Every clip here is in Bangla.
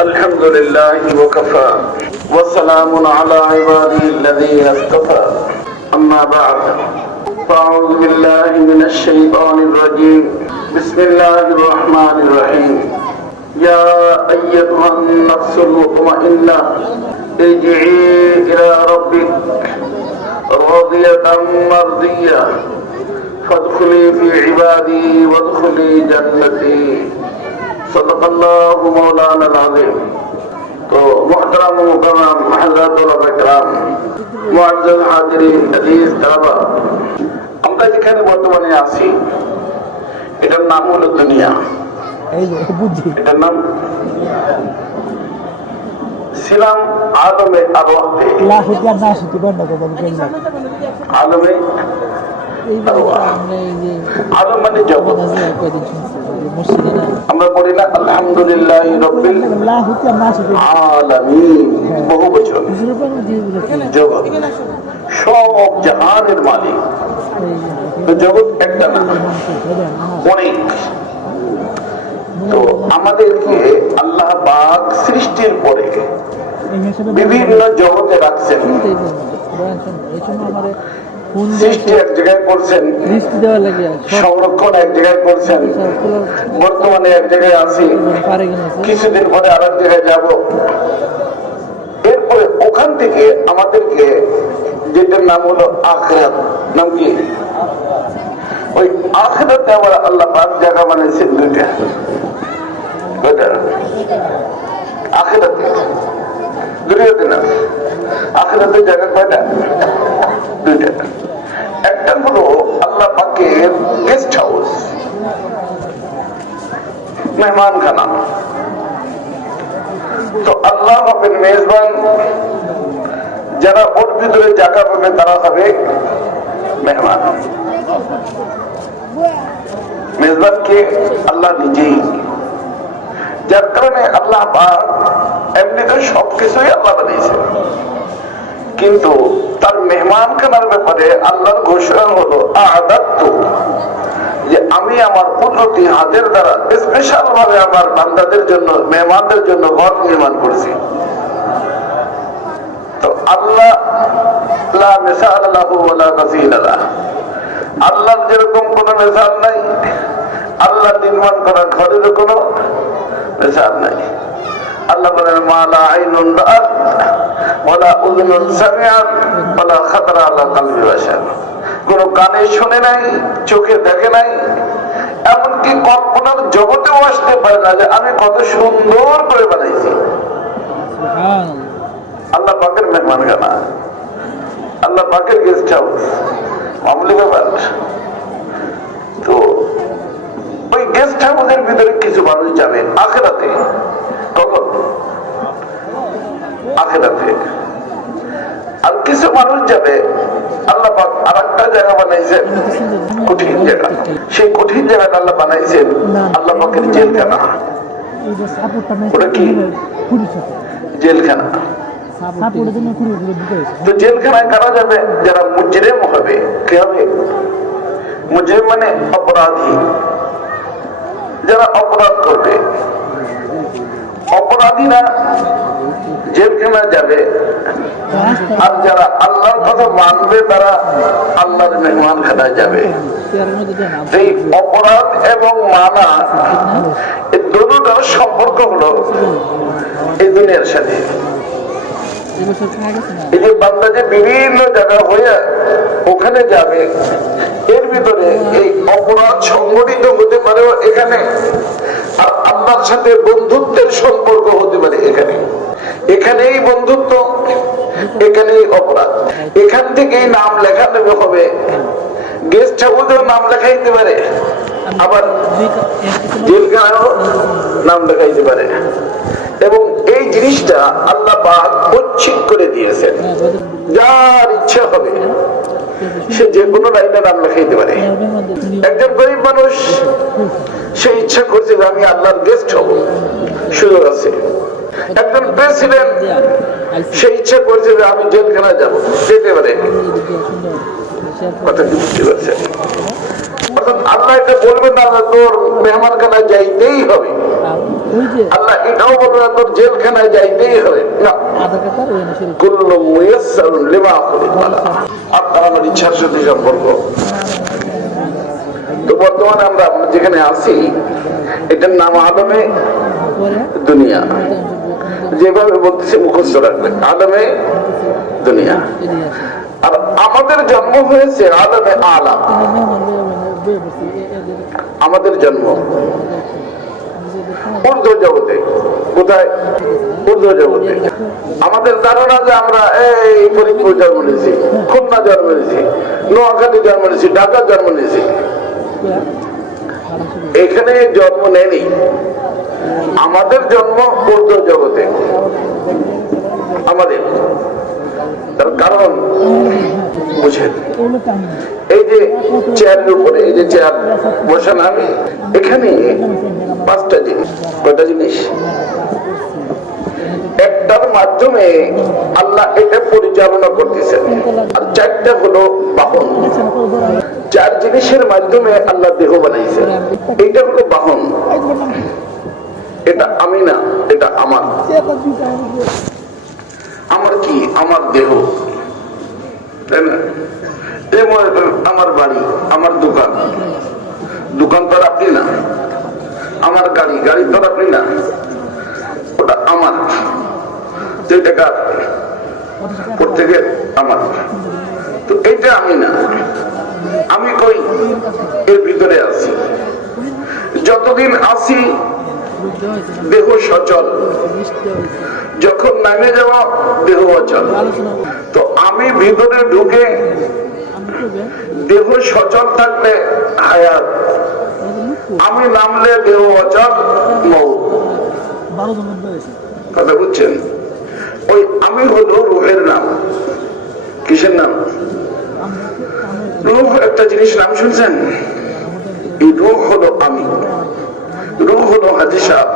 الحمد لله وكفى وسلام على عباده الذين اصطفى أما بعد فأعوذ بالله من الشيطان الرجيم بسم الله الرحمن الرحيم يا أيتها النفس المطمئنة ارجعي إلى ربك راضية مرضية فادخلي في عبادي وادخلي جنتي صدق الله مولانا العظيم। तो मुहतरम मुकर्रम हज़रत उलमा किराम मुअज़्ज़ज़ हाज़िरीन अज़ीज़ तलबा, আমরা যেখানে বর্তমানে আছি এটার নাম হলো দুনিয়া। এটার নাম ছিলাম আলমে আরওয়াহে, আলমে আলম মানে জগৎ। আমরা বলি না আলহামদুলিল্লাহি রাব্বিল আলামিন, বহু বচন জগৎ, সব জাহানের মালিক। তো জগৎ একটা না, অনেক। তো আমাদেরকে আল্লাহ পাক সৃষ্টির পরে বিভিন্ন জগতে রাখছেন। সৃষ্টি এক জায়গায় করছেন, সংরক্ষণ এক জায়গায় করছেন, বর্তমানে এক জায়গায় আছি, কিছুদিন পরে আর এক জায়গায় যাব। এরপরে ওখান থেকে আমাদেরকে যেটার নাম হলো আখিরাত, নাম কি? ওই আখিরাতে আবার আল্লাহ পাক জায়গা বানিয়েছেন দুইটা। আখিরাতে দুনিয়াতে না, আখিরাতে জায়গা কয়টা? দুইটা। একটা হলো আল্লাহ পাকের গেস্ট হাউস, মেহমানখানা। তো আল্লাহ হবেন মেজবান, যারা ওর ভিতরে জায়গা পাবে তারা হবে মেহমান। মেজবানকে আল্লাহ নিজেই, যার কারণে আল্লাহ পাক এমনিতে সবকিছুই আল্লাহ বানিয়েছে, কিন্তু তার মেহমান খানার ব্যাপারে আল্লাহর ঘোষণা হলো আ'দাদতু, যে আমি আমার কুদরতি হাতের দ্বারা স্পেশাল ভাবে আমার বান্দাদের জন্য, মেহমানদের জন্য ঘর নির্মাণ করেছি। তো আল্লাহ লা মিসাল লাহু ওয়া লা মাসিল লাহু, আল্লাহর যেরকম কোনো মিসাল নাই, আল্লাহ নির্মাণ করা ঘরের কোনো মিসাল নাই। আল্লাহ বলেন মা লা আইনুন রাআত ওয়ালা উযুনুন সামিআত ওয়ালা খাতারা আলা কলবি বাশার, কোন কানে শুনে নাই, চোখে দেখে নাই, এমনকি কল্পনার জগতেও আসতে পারে না যে আমি কত সুন্দর করে বানাইছি। আল্লাহ পাকের মেহমানখানা, আল্লাহ পাকের গেস্ট হাউস, মামুলি ব্যাপার। তো ওই গেস্ট হাউসের ভিতরে কিছু মানুষ যাবে আখিরাতে। কখন? আখিরাতে। আর কিছু মানুষ যাবে, আল্লাহ পাক আরেকটা জায়গা বানাইছেন, কঠিন জায়গা। সেই কঠিন জায়গাটা আল্লাহ বানাইছেন আল্লাহ পাকের জেলখানা। ওটা কি? জেলখানা। তো জেলখানায় কারা যাবে? যারা মুজরিম হবে। কে হবে? মুজরিম মানে অপরাধী, যারা অপরাধ করবে। অপরাধীরা জেলখানায় যাবে, আর যারা আল্লাহর কথা মানবে তারা আল্লাহর মেহমানখানায় যাবে। এই অপরাধ এবং মানা, এই দুটোর সম্পর্ক হলো এই দুনিয়ার সাথে। এই যে বান্দা যে বিভিন্ন জায়গা হয়ে ওখানে যাবে, এর ভিতরে এই অপরাধ সংগঠিত হতে পারে এখানে, আর আল্লাহর সাথে বন্ধুত্বের সম্পর্ক হতে পারে এখানে। এখানেই বন্ধুত্ব, এখানেই অপরাধ। এখান থেকেই নাম লেখাতে হবে, গেস্ট হাউসেও নাম লেখাইতে পারে, আবার জেলখানায়ও নাম লেখাইতে পারে। এবং এই জিনিসটা আল্লাহ পাক ঐচ্ছিক করে দিয়েছেন, যার ইচ্ছা হবে সে যে কোনো লাইনে নাম লেখাইতে পারে। একজন গরিব মানুষ, সে ইচ্ছা করছে যে আমি আল্লাহর গেস্ট হব, সুযোগ আছে। একজন প্রেসিডেন্ট, সে ইচ্ছা করছে যে আমি জেলখানায় যাব, যেতে পারে। কথা কি বুঝতে পারছেন? অর্থাৎ আল্লাহ এটা বলবেন না তোর মেহমানখানায় যাইতেই হবে। আল্লাহ আল্লাহ এটাও বলবে না তোর জেলখানায় যাইতেই হবে না, কুল্লু মুয়াসসারুন লিমা খুলিকা লাহ। আপনার আমার ইচ্ছার সাথে সম্পর্ক। তো বর্তমানে আমরা যেখানে আছি এটার নাম আদমে দুনিয়া, যেভাবে বলতেছে মুখস্থ রাখবেন, আদমে দুনিয়া। আর আমাদের জন্ম হয়েছে আদমে আলা, আমাদের জন্ম ঊর্ধ্ব জগতে। কোথায়? ঊর্ধ্ব জগতে। আমাদের ধারণা যে আমরা এই ফরিদপুর জন্ম নিয়েছি, খুলনা জন্ম নিয়েছি, নোয়াখালী জন্ম নিয়েছি, ঢাকা জন্ম নিয়েছি। এখানে জন্ম নেয়নি, আমাদের জন্ম ঊর্ধ্ব জগতে। আমাদের তার কারণ বুঝেন, এই যে চেয়ারের উপরে এই যে চেয়ার বসানো, এখানে 5টা জিনিস। কয়টা জিনিস? একটার মাধ্যমে আল্লাহ এটা পরিচালনা করতেছেন, আর 4টা হলো বাহন। 4 জিনিসের মাধ্যমে আল্লাহ দেহ বানাইছেন। এইটা হলো বাহন, এটা আমি না, এটা আমার। আমার কি? আমার দেহ, তাই না? আমার বাড়ি, আমার দোকান, দোকান তো আপনি না। আমার গাড়ি, গাড়ি তো আপনি না, ওটা আমার। 2 টাকা থেকে আমার, তো এইটা আমি না। আমি কই? এর ভিতরে আছি। যতদিন আছি দেহ সচল, যখন নামে যাওয়া দেহ অচল। তো আমি ভিতরে ঢুকে দেহ সচল থাকলে হায়াত, আমি নামলে দেহ অচল মউত। কথা বুঝছেন? ওই আমি হলো রূহের নাম। কিসের নাম? রূহ একটা জিনিস, নাম শুনছেন? এই রূহ হলো আমি, রূহ হলো হাজী সাহেব,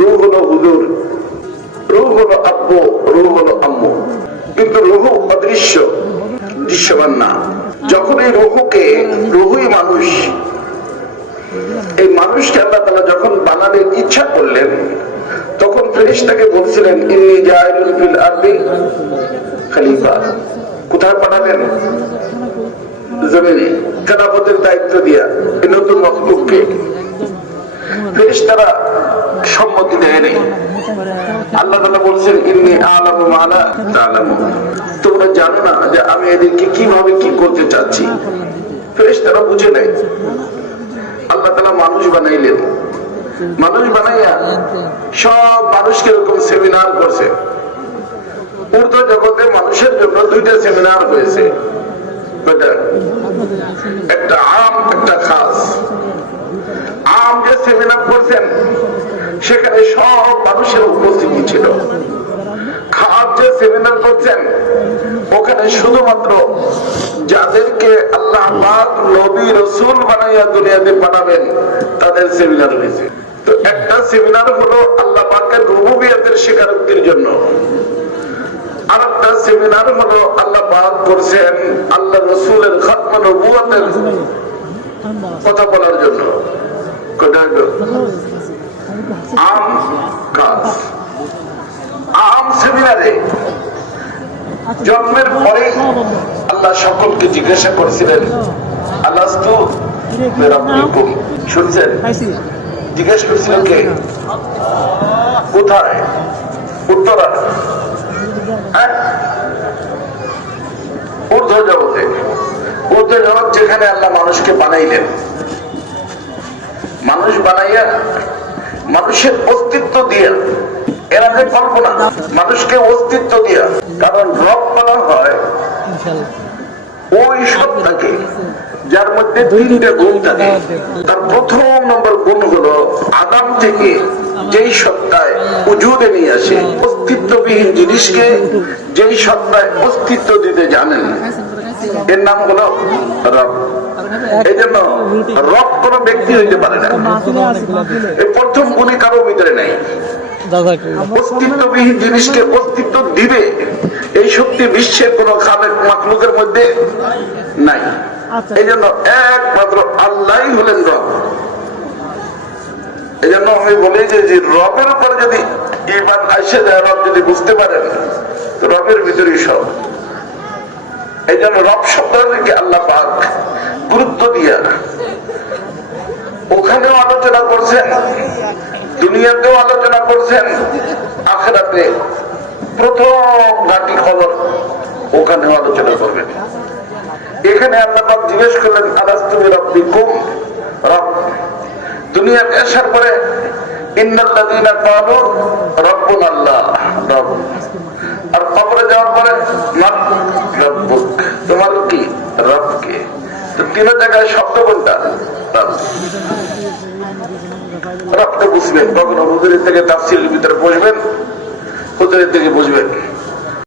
রূহ হলো হুজুর, রূহ হলো আব্বু, রূহ হলো আম্মু। কিন্তু রূহ অদৃশ্য, দৃশ্যমান না। যখন এই রূহকে, রূহই মানুষ, এই মানুষকে আল্লাহ তাআলা যখন বানানোর ইচ্ছা করলেন, তখন ফেরেশতাকে বলছিলেন ইন্নী জাইলুন ফিল আরদি খলিফা। কোথায় পাঠালেন? জমিনে। খেলাফতের দায়িত্ব দিয়া এই নতুন মখলুককে। ফেরেশতারা সম্মতি দেয়নি। আল্লাহ তাআলা বলছেন ইন্নী আ'লামু মা লা তা'লামুন, তোমরা জানো না যে আমি এদেরকে কিভাবে কি করতে চাচ্ছি। ফেরেশতারা বুঝে নাই। আল্লাহ তাআলা মানুষ বানাইলেন, মানুষ বানাইয়া সব মানুষকে এরকম সেমিনার করছে। ঊর্ধ্ব জগতে মানুষের জন্য 2টা সেমিনার হয়েছে, একটা আম, একটা খাস। আম যে সেমিনার করছেন সেখানে সব মানুষের উপস্থিতি ছিল। খাস যে সেমিনার করছেন ওখানে শুধুমাত্র যাদেরকে আল্লাহ পাক নবী রাসূল বানাইয়া দুনিয়াতে পাঠাবেন তাদের সেমিনার হয়েছে। তো একটা সেমিনার হলো আল্লাহ পাকের রুবুবিয়তের স্বীকারোক্তির জন্য, আর একটা সেমিনার হলো আল্লাহ পাক করছেন আল্লাহ রাসূলের খাতমে নবুয়তের কথা বলার জন্য। আম খাস। আম সেমিনারে জন্মের পরে আল্লাহ সকলকে জিজ্ঞাসা করেছিলেন আলাস্তু বিরাব্বিকুম। শুনছেন? জিজ্ঞাসা করেছিলেন কে? কোথায়? উত্তরা। ঊর্ধ্ব জগতে। ঊর্ধ্ব জগৎ যেখানে আল্লাহ মানুষকে বানাইলেন, মানুষ বানাইয়া মানুষের অস্তিত্ব দিয়া, এর আগে কল্পনা, মানুষকে অস্তিত্ব দিয়া। কারণ রব বলা হয় ওই সত্তাকে যার মধ্যে 3টে গুণ থাকে। তার প্রথম নম্বর গুণ হলো আদম থেকে যেই সত্তায় উজুদে নিয়ে আসে, অস্তিত্ববিহীন জিনিসকে যেই সত্তায় অস্তিত্ব দিতে জানেন, এর নাম হলো রব। এই জন্য রব কোন ব্যক্তি হইতে পারে না। এই প্রথম গুণে কারো ভিতরে নেই। অস্তিত্ববিহীন জিনিসকে অস্তিত্ব দিবে এই শক্তি বিশ্বের কোন খালেক মাখলুকের মধ্যে নাই। এই জন্য একমাত্র আল্লাহই হলেন রব। এই জন্য আমি বলি যে রবের উপর যদি ঈমান আইসে যায়, রব যদি বুঝতে পারেন, তো রবের ভিতরেই সব। এই জন্য রব শব্দকে আল্লাহ পাক গুরুত্ব দিয়া ওখানেও আলোচনা করছেন, দুনিয়াতেও আলোচনা করছেন, আখিরাতে প্রথম ঘাটি খবর ওখানেও আলোচনা করবেন। এখানে আল্লাহ পাক জিজ্ঞেস করলেন আলাস্তু বিরাব্বিকুম, রব। দুনিয়াতে আসার পরে ইন্নাল্লাযীনা ক্বালু রাব্বুনা আল্লাহ, রব। আর কবরে যাওয়ার পরে মান রাব্বুক, তোমার কি রব কে? তো তিন জায়গায় শব্দ কোনটা? রব। রবটা বুঝবেন, কখনো হুজুরের থেকে তাফসীরের ভিতরে বসবেন, হুজুরের থেকে বুঝবেন।